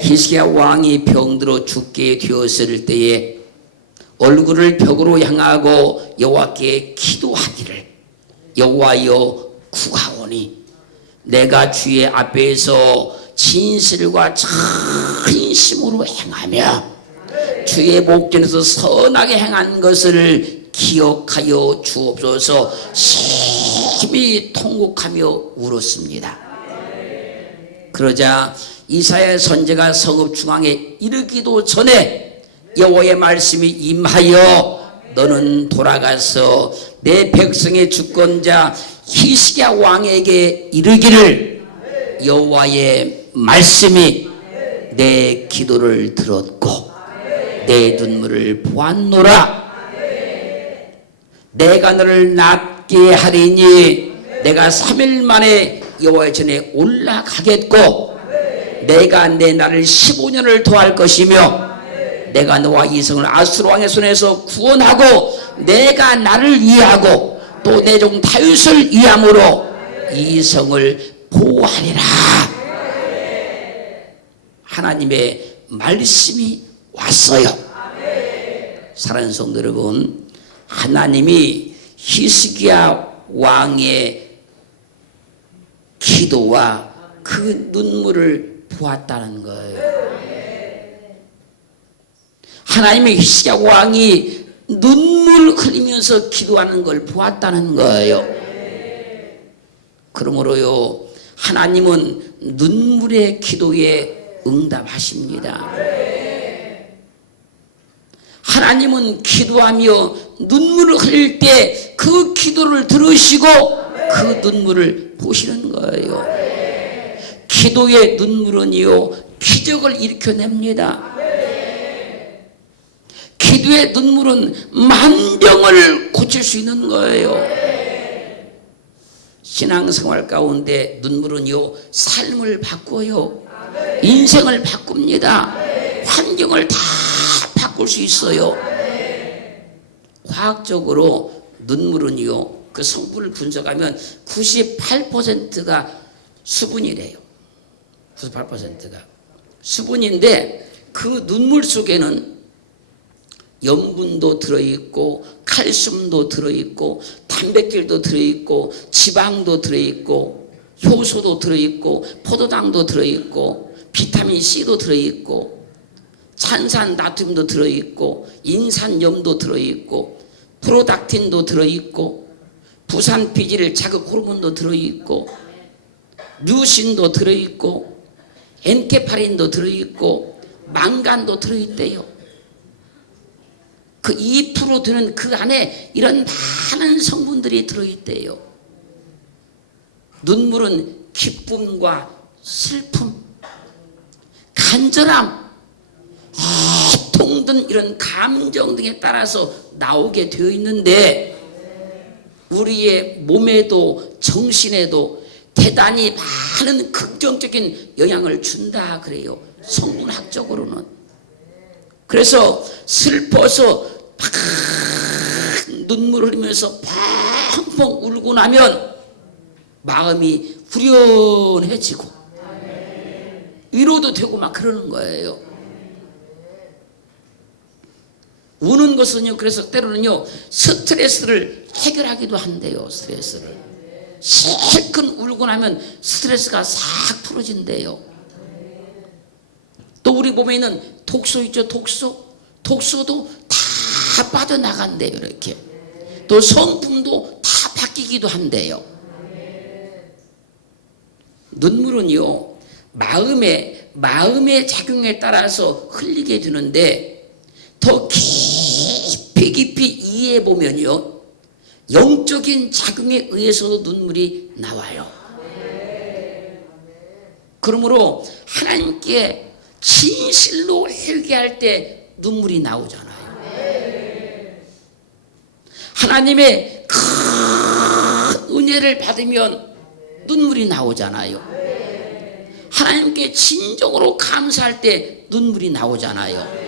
히스기야 왕이 병들어 죽게 되었을 때에 얼굴을 벽으로 향하고 여호와께 기도하기를, 여호와여 구하오니 내가 주의 앞에서 진실과 전심으로 행하며 주의 목전에서 선하게 행한 것을 기억하여 주옵소서. 심히 통곡하며 울었습니다. 그러자 이사야 선지자가 성읍 중앙에 이르기도 전에 여호와의 말씀이 임하여 너는 돌아가서 내 백성의 주권자 히스기야 왕에게 이르기를 여호와의 말씀이 내 기도를 들었고 내 눈물을 보았노라. 내가 너를 낫게 하리니 내가 3일 만에 여호와의 전에 올라가겠고 내가 내 날을 15년을 더할 것이며 내가 너와 이 성을 아수르 왕의 손에서 구원하고 내가 나를 위하고 또 내 종 다윗을 위함으로 이 성을 보호하리라. 하나님의 말씀이 왔어요. 사랑하는 성도 여러분, 하나님이 히스기야 왕의 기도와 그 눈물을 보았다는 거예요. 하나님의 히스기야 왕이 눈물 흘리면서 기도하는 걸 보았다는 거예요. 그러므로요, 하나님은 눈물의 기도에 응답하십니다. 하나님은 기도하며 눈물을 흘릴 때 그 기도를 들으시고 그 눈물을 보시는 거예요. 기도의 눈물은요, 기적을 일으켜냅니다. 기도의 눈물은 만병을 고칠 수 있는 거예요. 신앙생활 가운데 눈물은요, 삶을 바꿔요. 인생을 바꿉니다. 환경을 다 바꿀 수 있어요. 과학적으로 눈물은요, 그 성분을 분석하면 98%가 수분이래요. 98%가 수분인데 그 눈물 속에는 염분도 들어있고 칼슘도 들어있고 단백질도 들어있고 지방도 들어있고 효소도 들어있고 포도당도 들어있고 비타민C도 들어있고 찬산 나트륨도 들어있고 인산염도 들어있고 프로닥틴도 들어있고 부산피질 자극 호르몬도 들어있고 류신도 들어있고 엔케파린도 들어있고 망간도 들어있대요. 그 2% 되는 그 안에 이런 많은 성분들이 들어있대요. 눈물은 기쁨과 슬픔, 간절함, 고통 등 이런 감정 등에 따라서 나오게 되어 있는데 우리의 몸에도 정신에도 대단히 많은 긍정적인 영향을 준다 그래요. 성분학적으로는. 그래서 슬퍼서 막 눈물 흘리면서 펑펑 울고 나면 마음이 후련해지고 위로도 되고 막 그러는 거예요. 우는 것은요, 그래서 때로는요, 스트레스를 해결하기도 한대요. 스트레스를 실컷 울고 나면 스트레스가 싹 풀어진대요. 또 우리 몸에 있는 독소 있죠. 독소도 다 빠져나간대요. 이렇게 또 성품도 다 바뀌기도 한대요. 눈물은요, 마음의 작용에 따라서 흘리게 되는데 더 깊이 이해해 보면요, 영적인 작용에 의해서도 눈물이 나와요. 그러므로 하나님께 진실로 회개할 때 눈물이 나오잖아요. 하나님의 큰 은혜를 받으면 눈물이 나오잖아요. 하나님께 진정으로 감사할 때 눈물이 나오잖아요.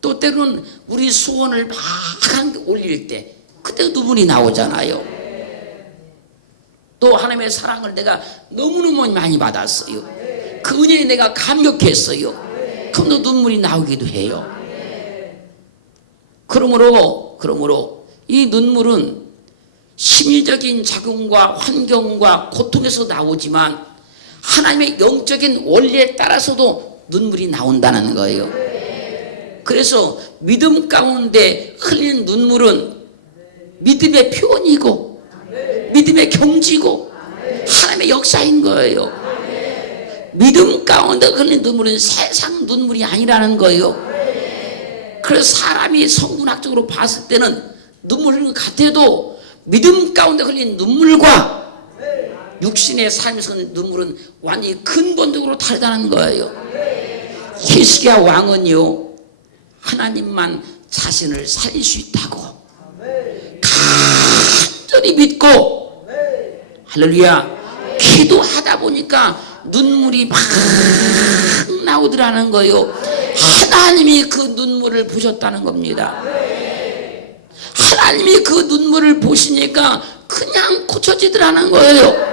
또 때로는 우리 소원을 막 올릴 때 그때 눈물이 나오잖아요. 또 하나님의 사랑을 내가 너무너무 많이 받았어요. 그 은혜에 내가 감격했어요. 그럼 눈물이 나오기도 해요. 그러므로 이 눈물은 심리적인 작용과 환경과 고통에서 나오지만 하나님의 영적인 원리에 따라서도 눈물이 나온다는 거예요. 그래서 믿음 가운데 흘리는 눈물은 믿음의 표현이고 믿음의 경지고 하나님의 역사인 거예요. 믿음 가운데 흘리는 눈물은 세상 눈물이 아니라는 거예요. 그래서 사람이 성문학적으로 봤을 때는 눈물 흘리는 것 같아도 믿음 가운데 흘린 눈물과 육신의 삶에서 흘리는 눈물은 완전히 근본적으로 다르다는 거예요. 히스기야 왕은요, 하나님만 자신을 살릴 수 있다고 간절히 믿고 할렐루야 기도하다 보니까 눈물이 막 나오더라는 거예요. 하나님이 그 눈물을 보셨다는 겁니다. 하나님이 그 눈물을 보시니까 그냥 고쳐지더라는 거예요.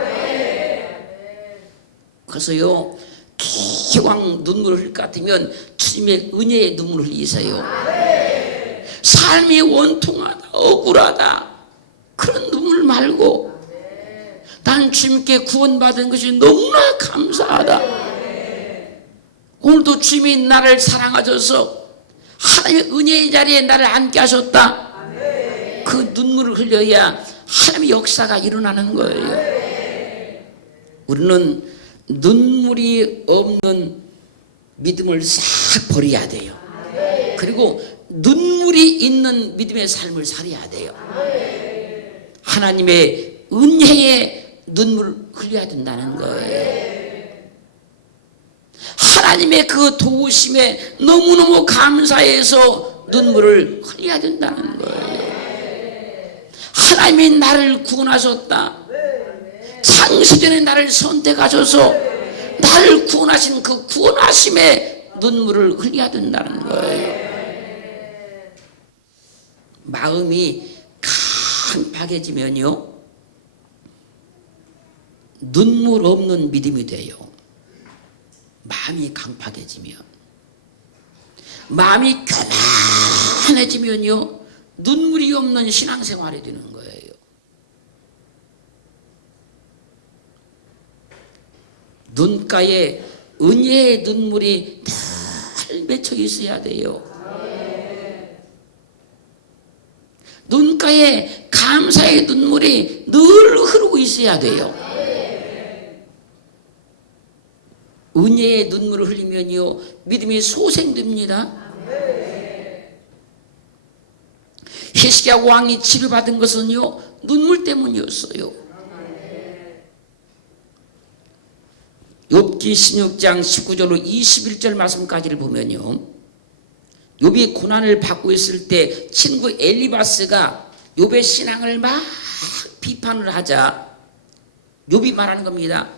그래서요, 기왕 눈물을 흘릴 것 같으면 주님의 은혜의 눈물을 흘리세요. 삶이 원통하다, 억울하다, 그런 눈물 말고 난 주님께 구원받은 것이 너무나 감사하다. 오늘도 주님이 나를 사랑하셔서 하나님의 은혜의 자리에 나를 앉게 하셨다. 그 눈물을 흘려야 하나님의 역사가 일어나는 거예요. 우리는 눈물이 없는 믿음을 싹 버려야 돼요. 그리고 눈물이 있는 믿음의 삶을 살아야 돼요. 하나님의 은혜에 눈물을 흘려야 된다는 거예요. 하나님의 그 도우심에 너무너무 감사해서 눈물을 흘려야 된다는 거예요. 하나님이 나를 구원하셨다. 창세전에 나를 선택하셔서 나를 구원하신 그 구원하심에 눈물을 흘려야 된다는 거예요. 마음이 강팍해지면요, 눈물 없는 믿음이 돼요. 마음이 강팍해지면, 마음이 교만해지면요, 눈물이 없는 신앙생활이 되는 거예요. 눈가에 은혜의 눈물이 늘 맺혀 있어야 돼요. 눈가에 감사의 눈물이 늘 흐르고 있어야 돼요. 은혜의 눈물을 흘리면요, 믿음이 소생됩니다. 히스기야 왕이 치료받은 것은요, 눈물 때문이었어요. 욥기 16장 19절로 21절 말씀까지를 보면요, 욥이 고난을 받고 있을 때 친구 엘리바스가 욥의 신앙을 막 비판을 하자 욥이 말하는 겁니다.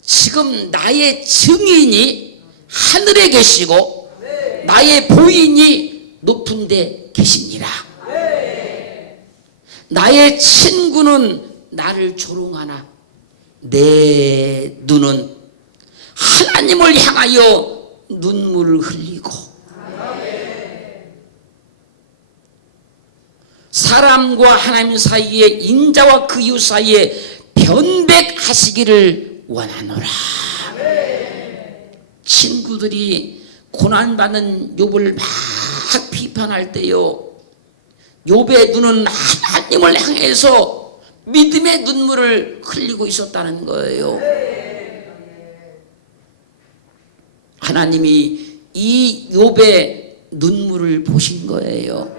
지금 나의 증인이 하늘에 계시고 나의 부인이 높은 데 계시니라. 나의 친구는 나를 조롱하나 내 눈은 하나님을 향하여 눈물을 흘리고 사람과 하나님 사이에 인자와 그 이웃 사이에 변백하시기를 원하노라. 친구들이 고난받는 욥을 막 비판할 때요, 욥의 눈은 하나님을 향해서 믿음의 눈물을 흘리고 있었다는 거예요. 하나님이 이 욥의 눈물을 보신 거예요.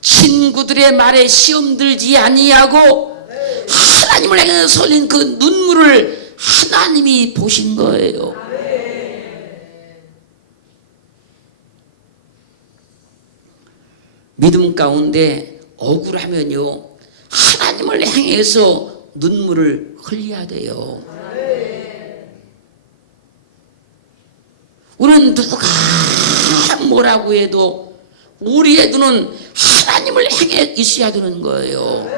친구들의 말에 시험 들지 아니하고 하나님을 향해서 흘린 그 눈물을 하나님이 보신 거예요. 믿음 가운데 억울하면요, 하나님을 향해서 눈물을 흘려야 돼요. 우리는 누가 뭐라고 해도 우리의 눈은 하나님을 향해 있어야 되는 거예요.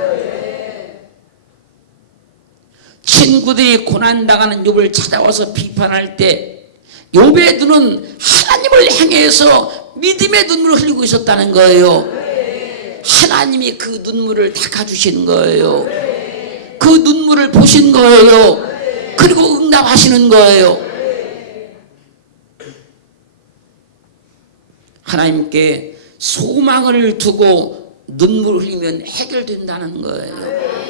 친구들이 고난당하는 욥을 찾아와서 비판할 때 욥의 눈은 하나님을 향해서 믿음의 눈물을 흘리고 있었다는 거예요. 하나님이 그 눈물을 닦아주시는 거예요. 그 눈물을 보신 거예요. 그리고 응답하시는 거예요. 하나님께 소망을 두고 눈물을 흘리면 해결된다는 거예요.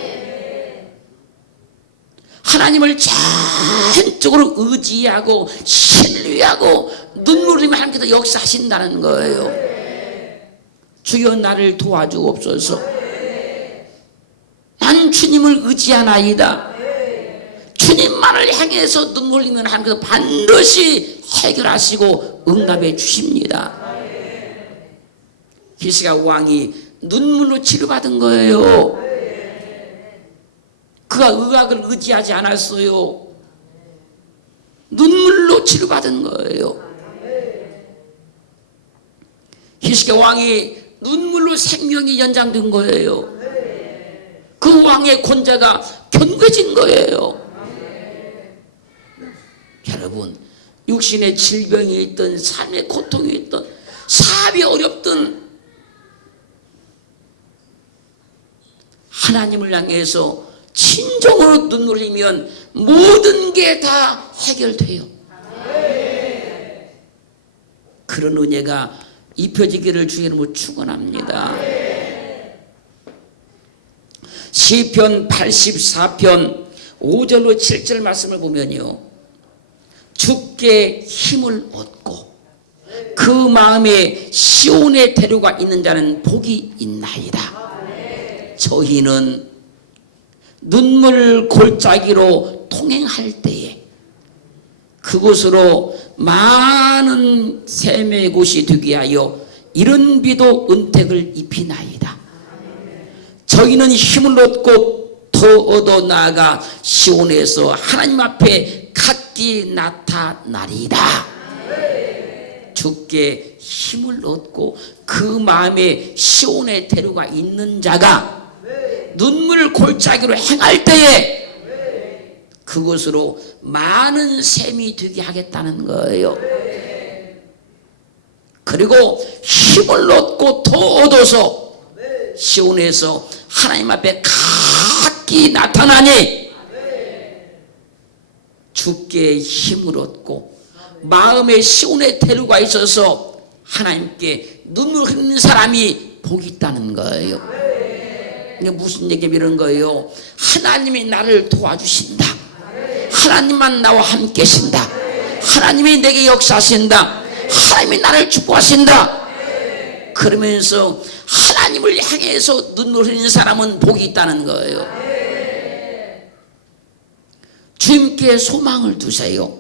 하나님을 전적으로 의지하고 신뢰하고 눈물을 흘리면 하나님께서 역사하신다는 거예요. 주여 나를 도와주옵소서. 난 주님을 의지하나이다. 주님만을 향해서 눈물 흘리면 하나님께서 반드시 해결하시고 응답해 주십니다. 히스기야 왕이 눈물로 치료받은 거예요. 그가 의학을 의지하지 않았어요. 눈물로 치료받은 거예요. 히스기야 왕이 눈물로 생명이 연장된 거예요. 그 왕의 권세가 견고해진 거예요. 여러분, 육신의 질병이 있든 삶의 고통이 있든 사업이 어렵든 하나님을 향해서 진정으로 눈물 흘리면 모든 게 다 해결돼요. 그런 은혜가 입혀지기를 주의 이름으로 축원합니다. 시편 84편 5절로 7절 말씀을 보면요, 주께 힘을 얻고 그 마음에 시온의 대로가 있는 자는 복이 있나이다. 저희는 눈물 골짜기로 통행할 때에 그곳으로 많은 샘의 곳이 되게 하여 이른 비도 은택을 입히나이다. 저희는 힘을 얻고 더 얻어 나아가 시온에서 하나님 앞에 각기 나타나리이다. 주께 힘을 얻고 그 마음에 시온의 대로가 있는 자가 눈물 골짜기로 행할 때에 그것으로 많은 샘이 되게 하겠다는 거예요. 그리고 힘을 얻고 더 얻어서 시온에서 하나님 앞에 각기 나타나니 주께 힘을 얻고 마음에 시온의 대로가 있어서 하나님께 눈물 흘리는 사람이 복이 있다는 거예요. 이게 무슨 얘기냐면 이런 거예요. 하나님이 나를 도와주신다. 하나님만 나와 함께 계신다. 하나님이 내게 역사하신다. 하나님이 나를 축복하신다. 그러면서 하나님을 향해서 눈물 흘리는 사람은 복이 있다는 거예요. 주님께 소망을 두세요.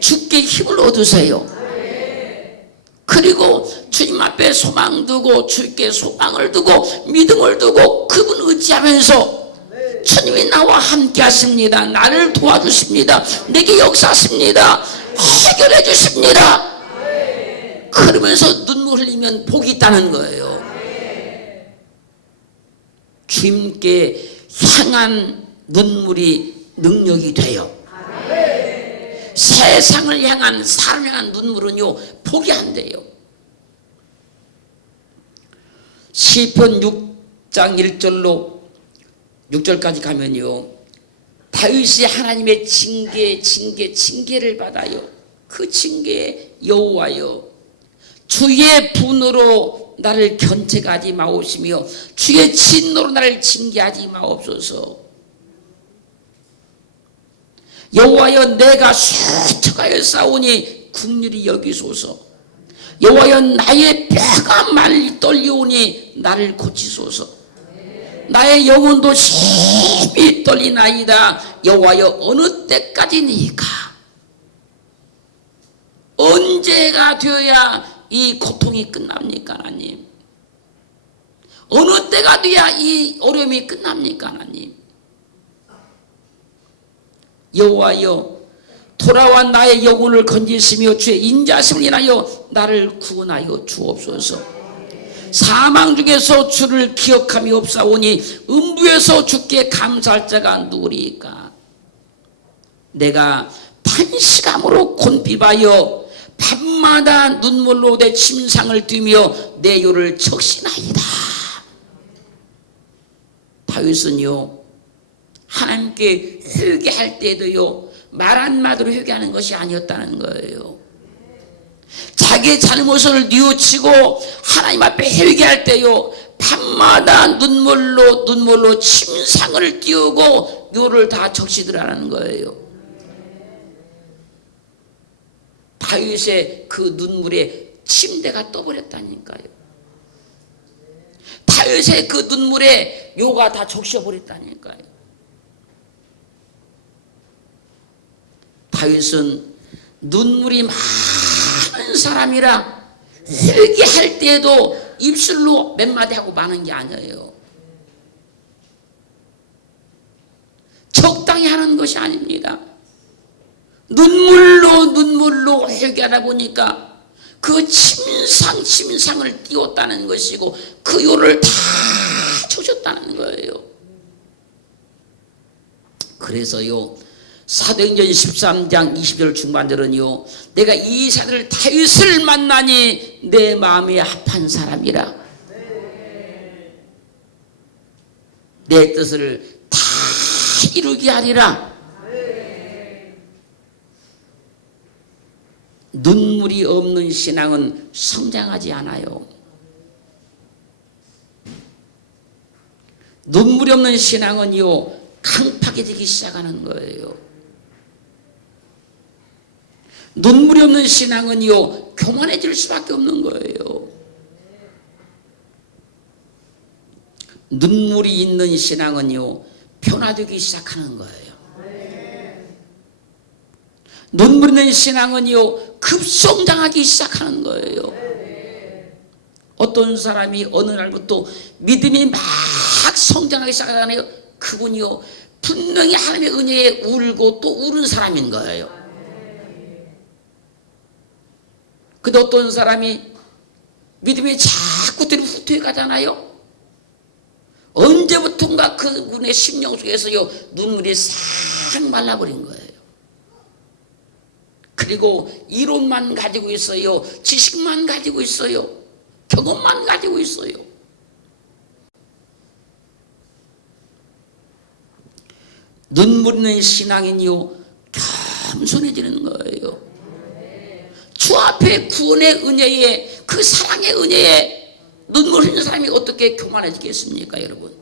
주께 힘을 얻으세요. 그리고 주님 앞에 소망 두고 주께 소망을 두고 믿음을 두고 그분 의지하면서 주님이 나와 함께 하십니다. 나를 도와주십니다. 내게 역사하십니다. 해결해 주십니다. 그러면서 눈물 흘리면 복이 있다는 거예요. 주님께 향한 눈물이 능력이 돼요. 세상을 향한 사람을 향한 눈물은요 복이 안 돼요. 시편 6장 1절로 6절까지 가면요, 다윗이 하나님의 징계를 받아요. 그 징계에 여호와여 주의 분으로 나를 견책하지 마옵시며 주의 진노로 나를 징계하지 마옵소서. 여호와여 내가 수척하여 싸우니 긍휼히 여기소서. 여호와여 나의 뼈가 말리 떨리오니 나를 고치소서. 나의 영혼도 심히 떨리나이다. 여호와여 어느 때까지니까? 언제가 되어야 이 고통이 끝납니까 하나님? 어느 때가 돼야 이 어려움이 끝납니까 하나님? 여호와여 돌아와 나의 영혼을 건지시며 주의 인자심을 인하여 나를 구원하여 주옵소서. 사망 중에서 주를 기억함이 없사오니 음부에서 주께 감사할 자가 누구리까? 내가 탄식함으로 곤비하여 밤마다 눈물로 내 침상을 띠며 내 요를 적시나이다. 다윗은요, 하나님께 회개할 때도요, 말 한마디로 회개하는 것이 아니었다는 거예요. 자기의 잘못을 뉘우치고 하나님 앞에 회개할 때요, 밤마다 눈물로 침상을 띄우고 요를 다 적시더라는 거예요. 다윗의 그 눈물에 침대가 떠버렸다니까요. 다윗의 그 눈물에 요가 다 적셔버렸다니까요. 다윗은 눈물이 많은 사람이라 회개할 때에도 입술로 몇 마디 하고 마는 게 아니에요. 적당히 하는 것이 아닙니다. 눈물로 회개하다 보니까 그 침상을 띄웠다는 것이고 그 요를 다 쳐줬다는 거예요. 그래서요, 사도행전 13장 20절 중반절은요, 내가 이 사람을 다윗을 만나니 내 마음에 합한 사람이라 내 뜻을 다 이루게 하리라. 눈물이 없는 신앙은 성장하지 않아요. 눈물이 없는 신앙은요, 강팍해지기 시작하는 거예요. 눈물이 없는 신앙은요, 교만해질 수밖에 없는 거예요. 눈물이 있는 신앙은요, 변화되기 시작하는 거예요. 눈물 있는 신앙은요, 급성장하기 시작하는 거예요. 어떤 사람이 어느 날부터 믿음이 막 성장하기 시작하잖아요. 그분이요, 분명히 하나님의 은혜에 울고 또 우는 사람인 거예요. 근데 어떤 사람이 믿음이 자꾸 뒤로 후퇴해 가잖아요. 언제부턴가 그분의 심령 속에서요, 눈물이 싹 말라버린 거예요. 그리고 이론만 가지고 있어요. 지식만 가지고 있어요. 경험만 가지고 있어요. 눈물 있는 신앙인요, 겸손해지는 거예요. 주 앞에 구원의 은혜에, 그 사랑의 은혜에 눈물 흘리는 사람이 어떻게 교만해지겠습니까, 여러분?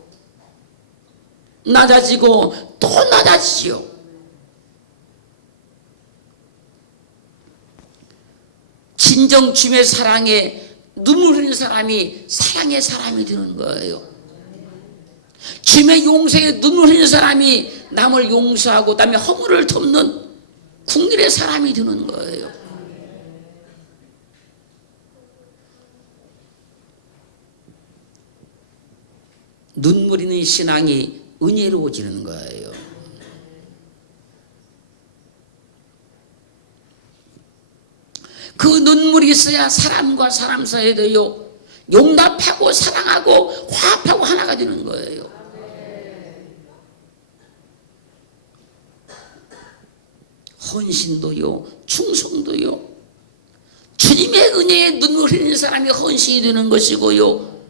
낮아지고 또 낮아지지요. 진정 주님의 사랑에 눈물 흘리는 사람이 사랑의 사람이 되는 거예요. 주님의 용서에 눈물 흘리는 사람이 남을 용서하고 남의 허물을 덮는 국률의 사람이 되는 거예요. 눈물 있는 신앙이 은혜로워지는 거예요. 그 눈물이 있어야 사람과 사람 사이에도요, 용납하고 사랑하고 화합하고 하나가 되는 거예요. 헌신도요, 충성도요, 주님의 은혜에 눈물 흘리는 사람이 헌신이 되는 것이고요,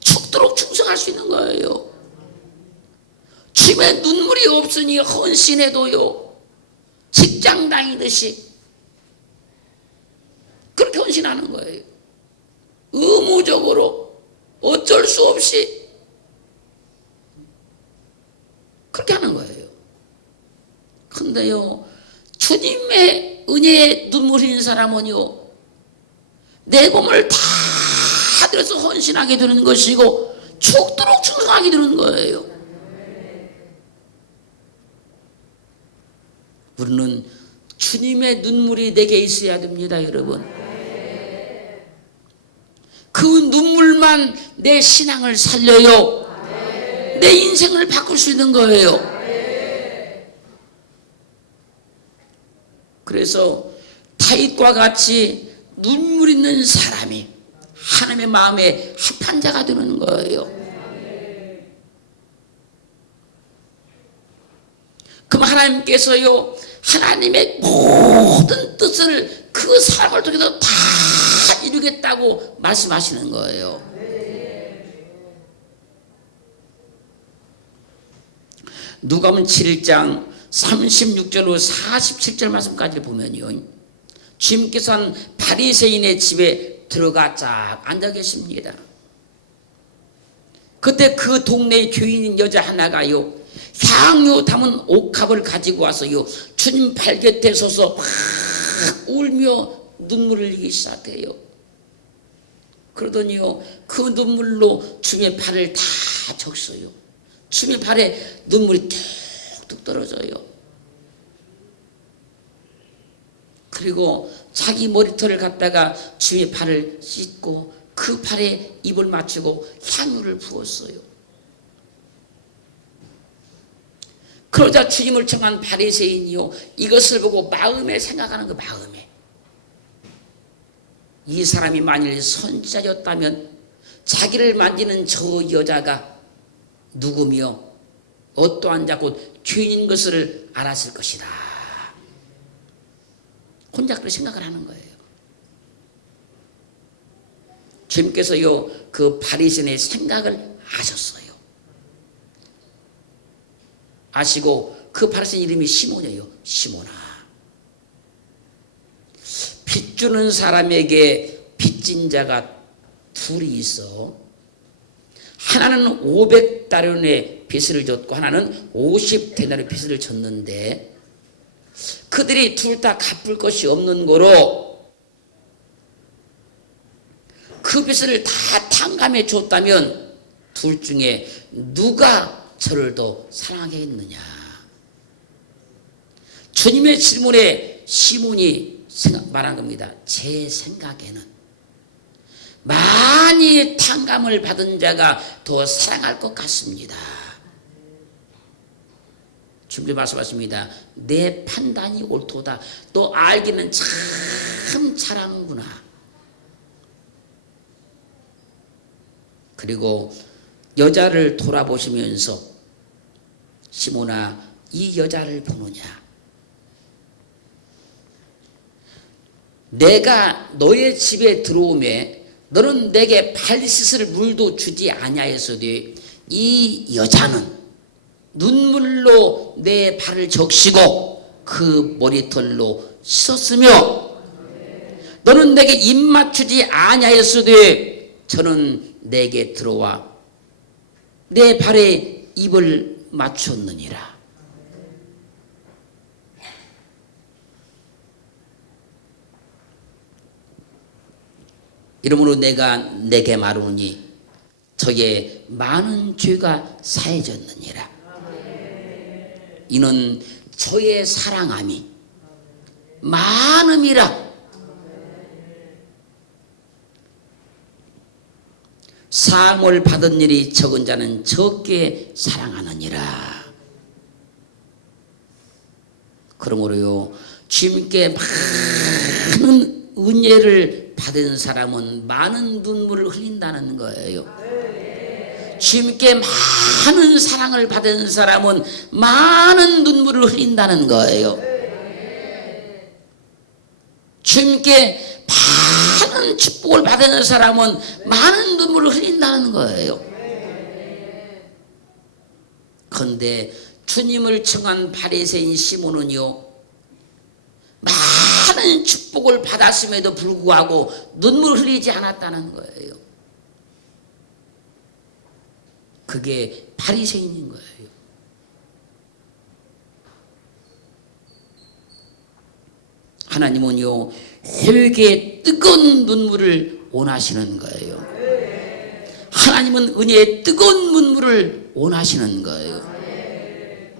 죽도록 충성할 수 있는 거예요. 주님의 눈물이 없으니 헌신해도요, 직장 다니듯이 그렇게 헌신하는 거예요. 의무적으로 어쩔 수 없이 그렇게 하는 거예요. 근데요, 주님의 은혜에 눈물 흘리는 사람은요, 내 몸을 다 들여서 헌신하게 되는 것이고 죽도록 충성하게 되는 거예요. 우리는 주님의 눈물이 내게 있어야 됩니다, 여러분. 그 눈물만 내 신앙을 살려요. 내 인생을 바꿀 수 있는 거예요. 그래서 다윗과 같이 눈물 있는 사람이 하나님의 마음에 합한 자가 되는 거예요. 그럼 하나님께서요, 하나님의 모든 뜻을 그 사람을 통해서 다 이루겠다고 말씀하시는 거예요. 누가복음 7장 36절로 47절 말씀까지 보면요, 주님께서 한 바리새인의 집에 들어가 쫙 앉아 계십니다. 그때 그 동네의 교인인 여자 하나가요, 향유 담은 옥합을 가지고 와서요, 주님 발 곁에 서서 막 울며 눈물을 흘리기 시작해요. 그러더니요, 그 눈물로 주님의 발을 다 적셔요. 주님의 발에 눈물이 뚝뚝 떨어져요. 그리고 자기 머리털을 갖다가 주님의 발을 씻고 그 발에 입을 맞추고 향유를 부었어요. 그러자 주님을 청한 바리새인이요, 이것을 보고 마음에 생각하는 거, 마음에 이 사람이 만일 선지자였다면 자기를 만지는 저 여자가 누구며 어떠한 자고 죄인인 것을 알았을 것이다. 혼자 그렇게 생각을 하는 거예요. 주님께서요, 그 바리새인의 생각을 아셨어요. 아시고 그 바리새인 이름이 시몬이에요. 시몬아, 빚 주는 사람에게 빚진 자가 둘이 있어. 하나는 500다롨의 빚을 졌고 하나는 50데나리온 빚을 졌는데 그들이 둘 다 갚을 것이 없는 거로 그 빚을 다 탕감해 줬다면 둘 중에 누가 저를 더 사랑하겠느냐. 주님의 질문에 시몬이 말한 겁니다. 제 생각에는 많이 탕감을 받은 자가 더 사랑할 것 같습니다. 주님이 말씀하십니다. 내 판단이 옳도다. 또 알기는 참 잘하는구나. 그리고 여자를 돌아보시면서 시몬아, 이 여자를 보느냐? 내가 너의 집에 들어오매 너는 내게 발 씻을 물도 주지 아니하였으되 이 여자는 눈물로 내 발을 적시고 그 머리털로 씻었으며 너는 내게 입 맞추지 아니하였으되 저는 내게 들어와 내 발에 입을 맞추었느니라. 이러므로 내가 내게 말하노니 저의 많은 죄가 사해졌느니라. 이는 저의 사랑함이 많음이라. 사함을 받은 일이 적은 자는 적게 사랑하느니라. 그러므로요, 주님께 많은 은혜를 받은 사람은 많은 눈물을 흘린다는 거예요. 주님께 많은 사랑을 받은 사람은 많은 눈물을 흘린다는 거예요. 주님께 많은 축복을 받은 사람은 많은 눈물을 흘린다는 거예요. 그런데 주님을 청한 바리새인 시몬은요, 많은 축복을 받았음에도 불구하고 눈물을 흘리지 않았다는 거예요. 그게 바리새인인 거예요. 하나님은요, 회개의 뜨거운 눈물을 원하시는 거예요. 하나님은 은혜의 뜨거운 눈물을 원하시는 거예요.